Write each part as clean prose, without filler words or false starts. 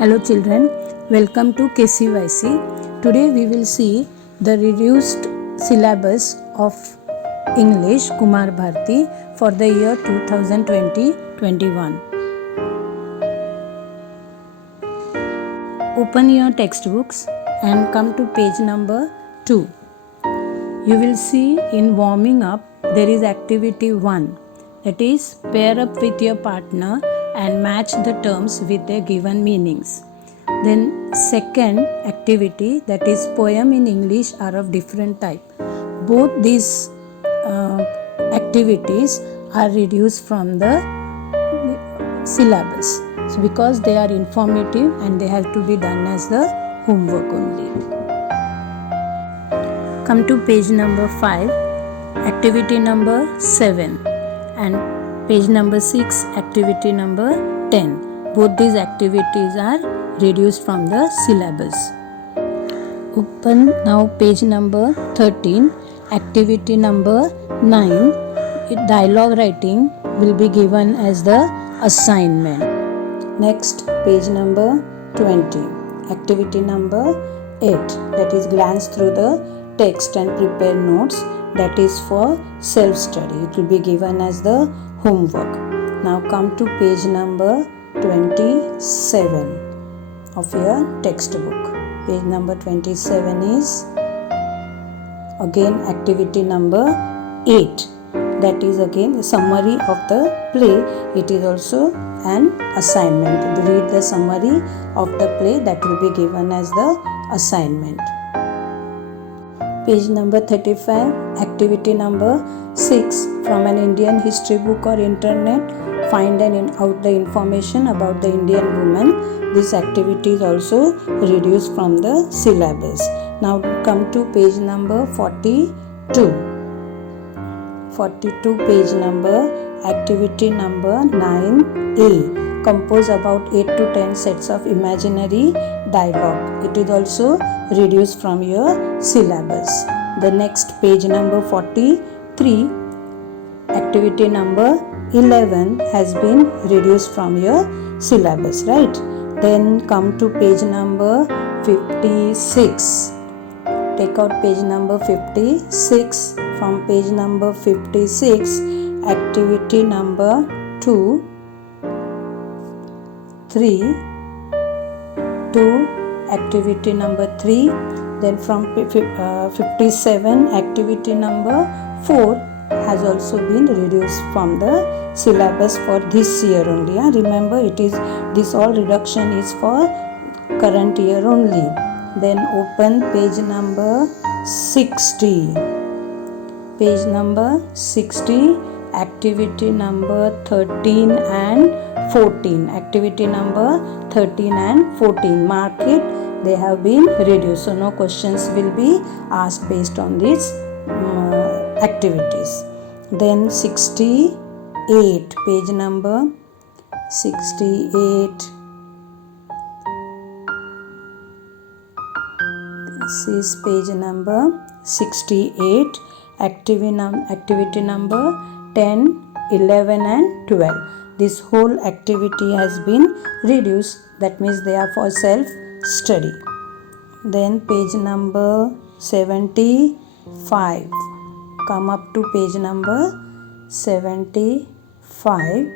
Hello children, welcome to KCYC. Today we will see the reduced syllabus of English Kumar Bharti for the year 2020-21. Open your textbooks and come to page number 2. You will see in warming up there is activity 1, that is pair up with your partner and match the terms with their given meanings. Then second activity, that is poem in English are of different type. Both these activities are reduced from the syllabus. So because they are informative and they have to be done as the homework only. Come to page number 5, activity number 7 and page number 6, activity number 10. Both these activities are reduced from the syllabus. Open now page number 13, activity number 9. Dialogue writing will be given as the assignment. Next, page number 20, activity number 8, that is glance through the text and prepare notes, that is for self-study. It will be given as the homework. Now come to page number 27 of your textbook. Page number 27 is again activity number 8. That is again the summary of the play. It is also an assignment. Read the summary of the play, that will be given as the assignment. Page number 35, activity number 6. From an Indian history book or internet, find out the information about the Indian woman. This activity is also reduced from the syllabus. Now come to page number 42. 42 page number, activity number 9A. Compose about 8 to 10 sets of imaginary dialogue. It is also reduced from your syllabus. The next page number 43, activity number 11 has been reduced from your syllabus, right? Then come to page number 56. Take out page number 56. From page number 56, activity number 2, 3 to activity number 3. Then from 57, activity number 4 has also been reduced from the syllabus for this year only. Remember, this all reduction is for current year only. Then open page number 60. Page number 60, activity number 13 and 14. Activity number 13 and 14. Mark it, they have been reduced. So no questions will be asked based on these activities. Then 68, page number 68. This is page number 68. Activity number 10, 11 and 12. This whole activity has been reduced. That means they are for self-study. Then page number 75. Come up to page number 75.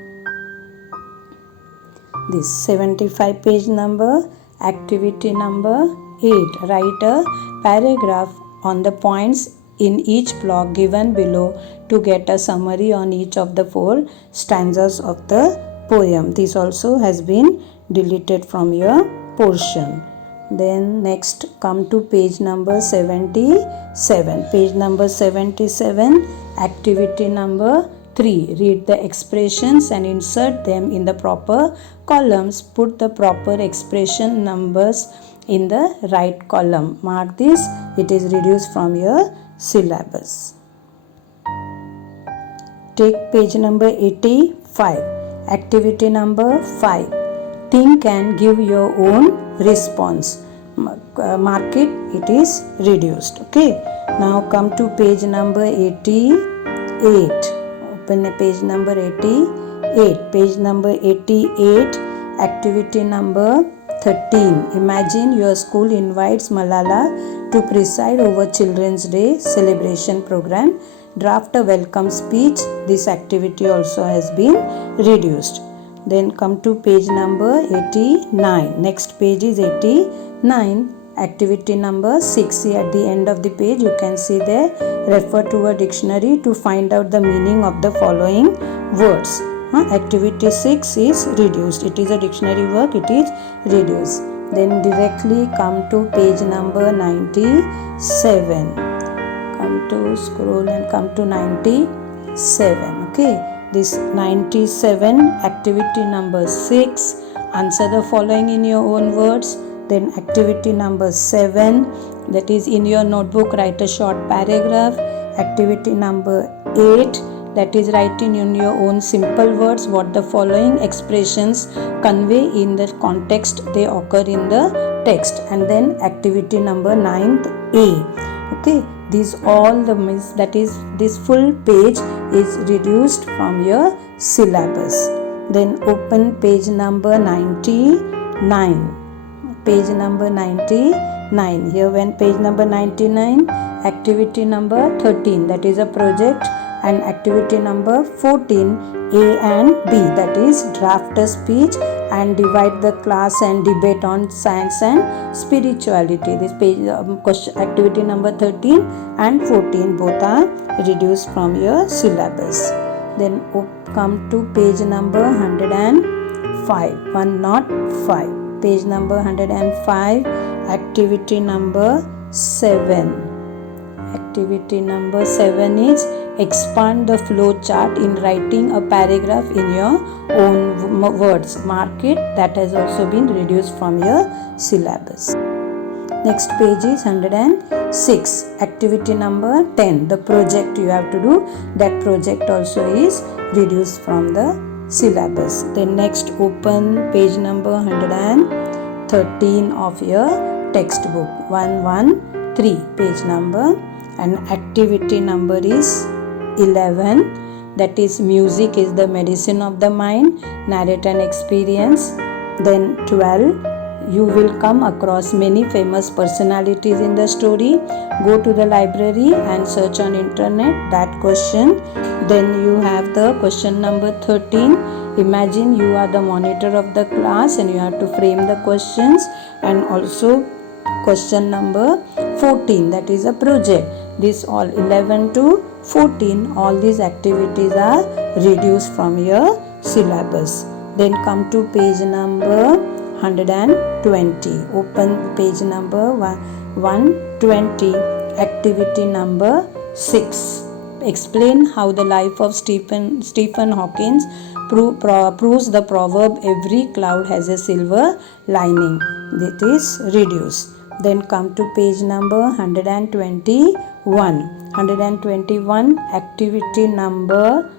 This 75 page number, activity number 8. Write a paragraph on the points in each block given below to get a summary on each of the 4 stanzas of the poem. This also has been deleted from your portion. Then next come to page number 77. Page number 77, activity number 3. Read the expressions and insert them in the proper columns. Put the proper expression numbers in the right column. Mark this, it is reduced from your syllabus. Take page number 85, activity number 5. Think and give your own response. Mark it, it is reduced. Okay. Now come to page number 88. Open a page number 88. Page number 88, activity number 13. Imagine your school invites Malala to preside over Children's Day celebration program. Draft a welcome speech. This activity also has been reduced. Then come to page number 89. Next page is 89. Activity number 6. See at the end of the page you can see there, refer to a dictionary to find out the meaning of the following words. Activity 6 is reduced. It is a dictionary work. It is reduced. Then directly come to page number 97. Come to scroll and come to 97. Okay. This 97, activity number 6. Answer the following in your own words. Then activity number 7, that is in your notebook write a short paragraph. Activity number 8, that is writing in your own simple words what the following expressions convey in the context they occur in the text. And then activity number 9th A. Okay, these all the that is this full page is reduced from your syllabus. Then open page number 99. Page number 99. Here when page number 99, activity number 13, that is a project, and activity number 14, A and B, that is draft a speech and divide the class and debate on science and spirituality. This page activity number 13 and 14 both are reduced from your syllabus. Then come to page number 105. 105. Page number 105, activity number 7. Activity number 7 is expand the flow chart in writing a paragraph in your own words. Mark it. That has also been reduced from your syllabus. Next page is 106. Activity number 10. The project you have to do. That project also is reduced from the syllabus. Then next open page number 113 of your textbook. 113 page number, and activity number is 11, that is music is the medicine of the mind, narrate an experience. Then 12, you will come across many famous personalities in the story. Go to the library and search on internet that question. Then you have the question number 13. Imagine you are the monitor of the class and you have to frame the questions. And also question number 14, that is a project. This all 11 to 14, all these activities are reduced from your syllabus. Then come to page number 120. Open page number 120. Activity number 6. Explain how the life of Stephen Hawking proves the proverb every cloud has a silver lining. It is reduced. Then come to page number 121. 121, activity number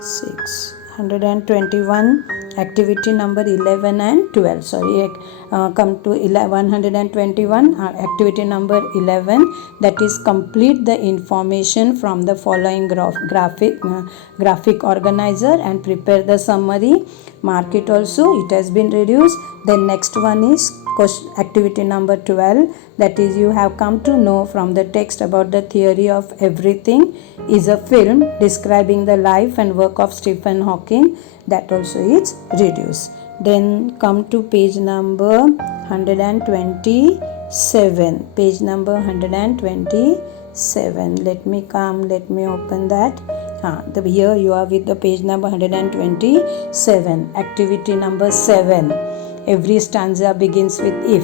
6. 121, activity number 11 and 12. Come to 121, activity number 11, that is complete the information from the following graphic organizer and prepare the summary. Mark it also. It has been reduced. Then next one is activity number 12, that is you have come to know from the text about the theory of everything is a film describing the life and work of Stephen Hawking. That also is reduced. Then come to page number 127. Page number 127. Let me open that. Here you are with the page number 127. Activity number 7. Every stanza begins with if.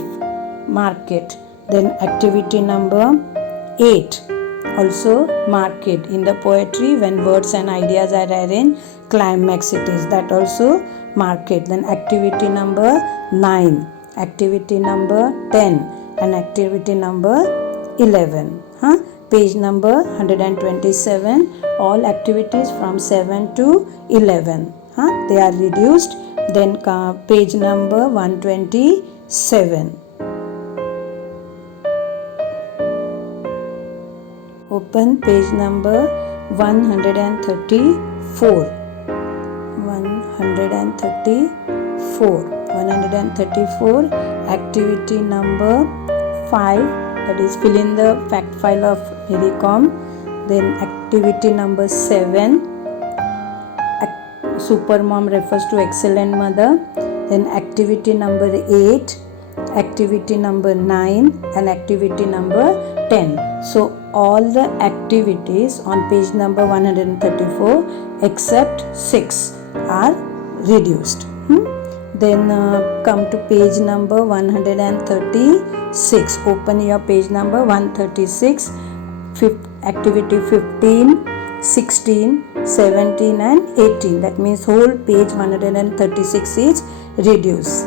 Mark it. Then activity number 8. Also mark it. In the poetry, when words and ideas are arranged, climax it is. That also mark it. Then activity number 9. Activity number 10. And activity number 11. Page number 127. All activities from 7 to 11. They are reduced. Then page number 127. Open page number 134. 134. 134 activity number 5, that is fill in the fact file of Mericom. Then activity number 7, super mom refers to excellent mother. Then activity number 8, activity number 9 and activity number 10. So all the activities on page number 134 except 6 are reduced. Then come to page number 136. Open your page number 136. Activity 15, 16, 17 and 18. That means whole page 136 is reduced.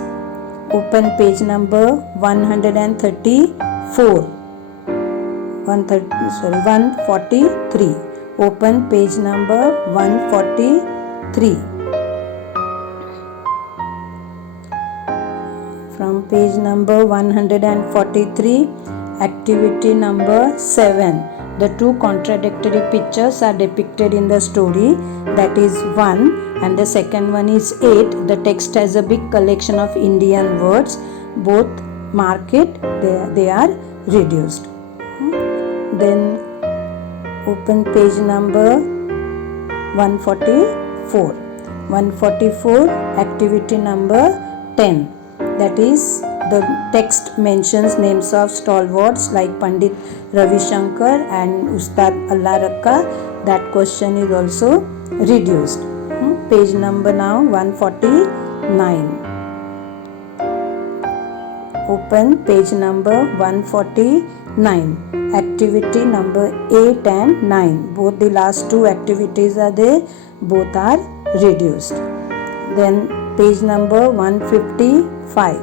Open page number 134. 143. Open page number 143. From page number 143, activity number 7. The two contradictory pictures are depicted in the story, that is 1 and the second one is 8. The text has a big collection of Indian words. Both mark it, they are reduced. Then open page number 144. 144 activity number 10. That is, the text mentions names of stalwarts like Pandit Ravi Shankar and Ustad Allah Rakka. That question is also reduced. Page number now 149. Open page number 149. Activity number 8 and 9. Both the last two activities are there. Both are reduced. Then page number 155.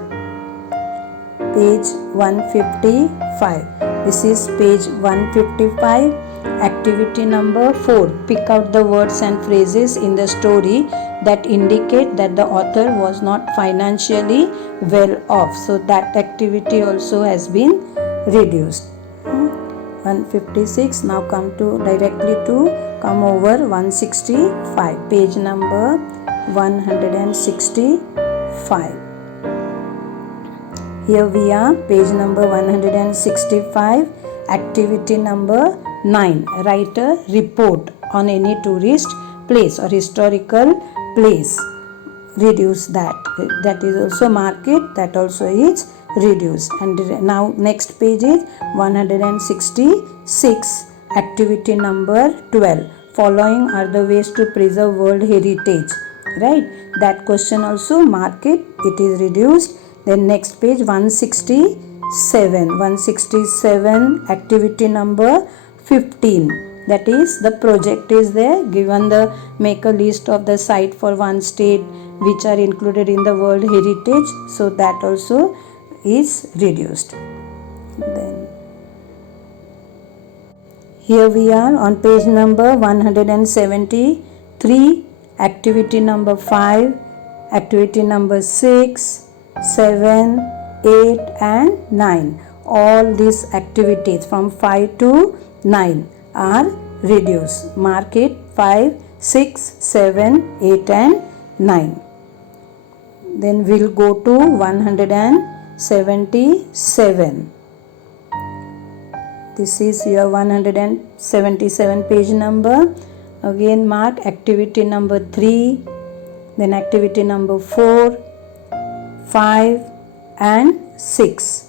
Page 155. This is page 155. Activity number 4. Pick out the words and phrases in the story that indicate that the author was not financially well off. So that activity also has been reduced. 156. Now come over 165. Page number 165. Here we are, page number 165, activity number 9. Write a report on any tourist place or historical place. Reduce that. That is also mark it. That also is reduced. And now next page is 166, activity number 12. Following are the ways to preserve world heritage. Right? That question also mark it. It is reduced. Then next page 167. 167 activity number 15. That is, the project is there. Given the make a list of the site for one state which are included in the world heritage. So that also is reduced. Then here we are on page number 173. Activity number 5, activity number 6, 7, 8 and 9. All these activities from 5 to 9 are reduced. Mark it 5, 6, 7, 8 and 9. Then we'll go to 177. This is your 177 page number. Again mark activity number 3, then activity number 4, 5 and 6.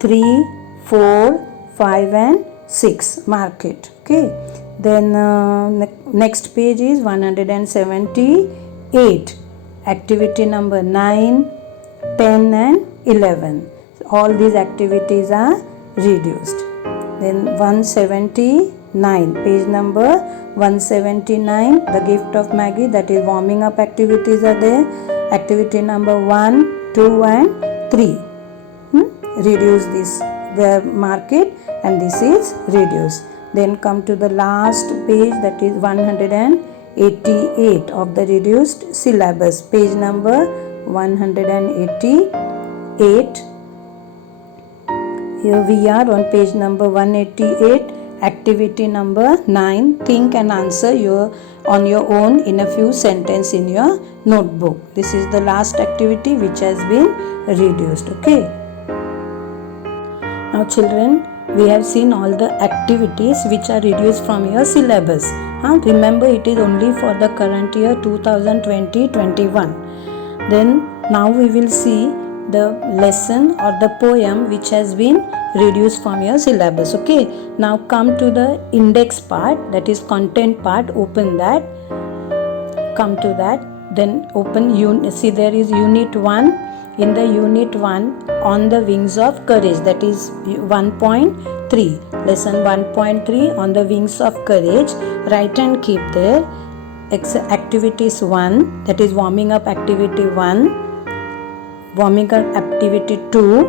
3, 4, 5 and 6. Mark it. Okay. Then next page is 178. Activity number 9, 10 and 11. All these activities are reduced. Then 179. Page number 179. The gift of Maggie, that is warming up activities are there. Activity number 1, 2 and 3. Reduce this. The mark it and this is reduced. Then come to the last page, that is 188 of the reduced syllabus. Page number 188. Here we are on page number 188. activity number 9. Think and answer on your own in a few sentences in your notebook. This is the last activity which has been reduced. Okay. Now children, we have seen all the activities which are reduced from your syllabus. Remember, it is only for the current year 2020-21. Then now we will see the lesson or the poem which has been reduced from your syllabus. Okay. Now come to the index part, that is content part. Open that. Come to that. Then open see there is unit 1. In the unit 1, on the wings of courage, that is 1.3. Lesson 1.3, on the wings of courage. Write and keep there. Activities 1, that is warming up activity 1, warming up activity 2.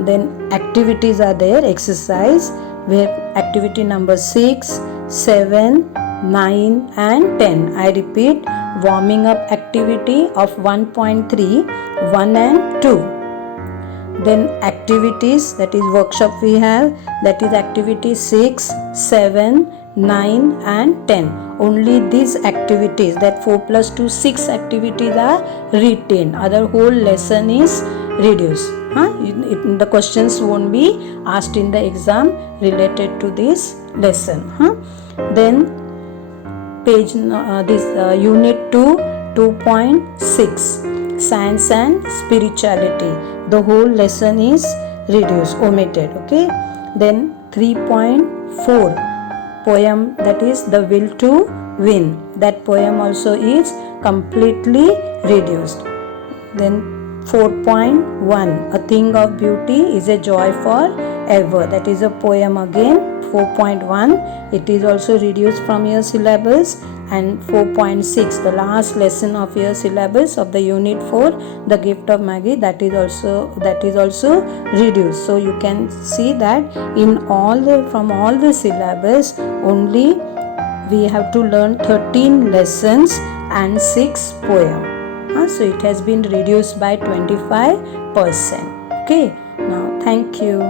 Then activities are there, exercise, where activity number 6, 7, 9 and 10. I repeat, warming up activity of 1.3, 1 and 2. Then activities, that is workshop we have, that is activity 6, 7, 9 and 10. Only these activities, that 4 plus 2, 6 activities are retained. Other whole lesson is reduced. The questions won't be asked in the exam related to this lesson. Then page unit 2, 2.6, science and spirituality. The whole lesson is reduced, omitted. Okay. Then 3.4, poem, that is the will to win. That poem also is completely reduced. Then 4.1, a thing of beauty is a joy for ever. That is a poem again. 4.1, it is also reduced from your syllabus. And 4.6, the last lesson of your syllabus of the unit 4, the gift of Maggie, that is also reduced. So you can see that from all the syllabus, only we have to learn 13 lessons and 6 poems. So it has been reduced by 25%. Okay. Now thank you.